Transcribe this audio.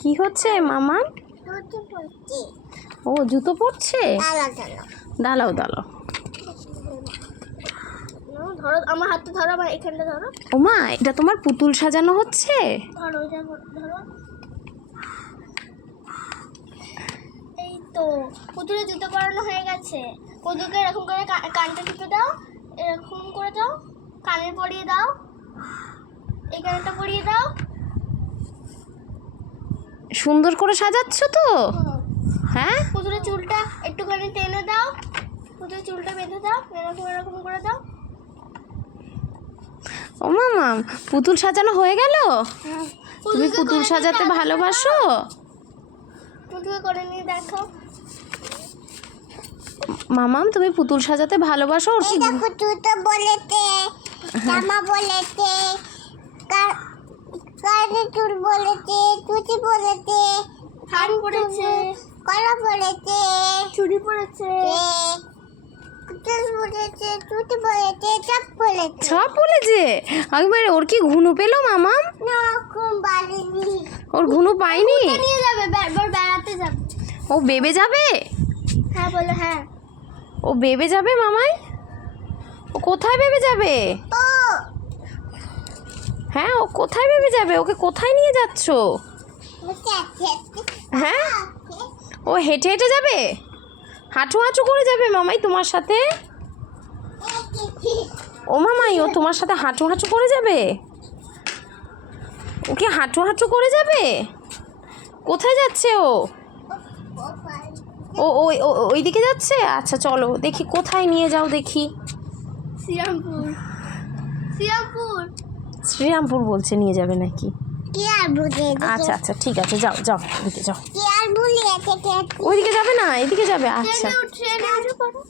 কি হচ্ছে মামা? ও জুতো পরছে। দাঁড়াও দাঁড়াও, ধরো আমার হাতটা, ধরো আমার এখানটা ধরো। ও মা, এটা তোমার পুতুল সাজানো হচ্ছে? ধরো এটা ধরো। এই তো পুতুলের জুতো পরানো হয়ে গেছে। পুতুলকে এরকম করে কানটা টিপে দাও, এরকম করে দাও, কানে পরিয়ে দাও, এই কানটা পরিয়ে দাও। সুন্দর করে সাজাচ্ছ তো? হ্যাঁ, পুতুলের চুলটা একটুখানি টেনে দাও, পুতুলের চুলটা বেঁধে দাও, এরকম এরকম করে দাও। ও মামা, পুতুল সাজানো হয়ে গেল? তুমি পুতুল সাজাতে ভালোবাসো? পুতুল করে নিয়ে দেখো। মামাম, তুমি পুতুল সাজাতে ভালোবাসো? ওর কি দেখো, জুতো বলেছে, জামা বলেছে, কানে চুল বলেছে, টুটি বলেছে, হান পড়েছে, কলা পড়েছে, চুড়ি পড়েছে, চুল বলেছে, টুটি বলেছে, চাপ বলেছে। সব বলেছে? একবারে ওর কি ঘুনো পেলো মামাম? না, কোন বাড়িনি। ওর ঘুনো পাইনি? নিয়ে যাবে, বেড়াতে যাবে। ও বেবে যাবে? হ্যাঁ বলো, হ্যাঁ। ও বেবে যাবে মামাই? ও কোথায় বেবে যাবে? ও হ্যাঁ, ও কোথায় বেবে যাবে? ওকে কোথায় নিয়ে যাচ্ছ? হ্যাঁ, ও হেঁটে হেঁটে যাবে? হাঁটু হাঁটু করে যাবে মামাই তোমার সাথে? ও মামাই, ও তোমার সাথে হাঁটু হাঁটু করে যাবে? ওকে হাঁটু হাঁটু করে যাবে? কোথায় যাচ্ছে ও? ও ওই ওই দিকে যাচ্ছে? আচ্ছা চলো দেখি, কোথায় নিয়ে যাও দেখি। শ্রীরামপুর। শ্রীরামপুর। শ্রীরামপুর বলছে নিয়ে যাবে নাকি? কি আর বুঝে? আচ্ছা আচ্ছা ঠিক আছে, যাও যাও, ওদিকে যাও। কি আর বলি, ওইদিকে যাবে না, এদিকে যাবে। আচ্ছা ট্রেনে উঠে পড়ো।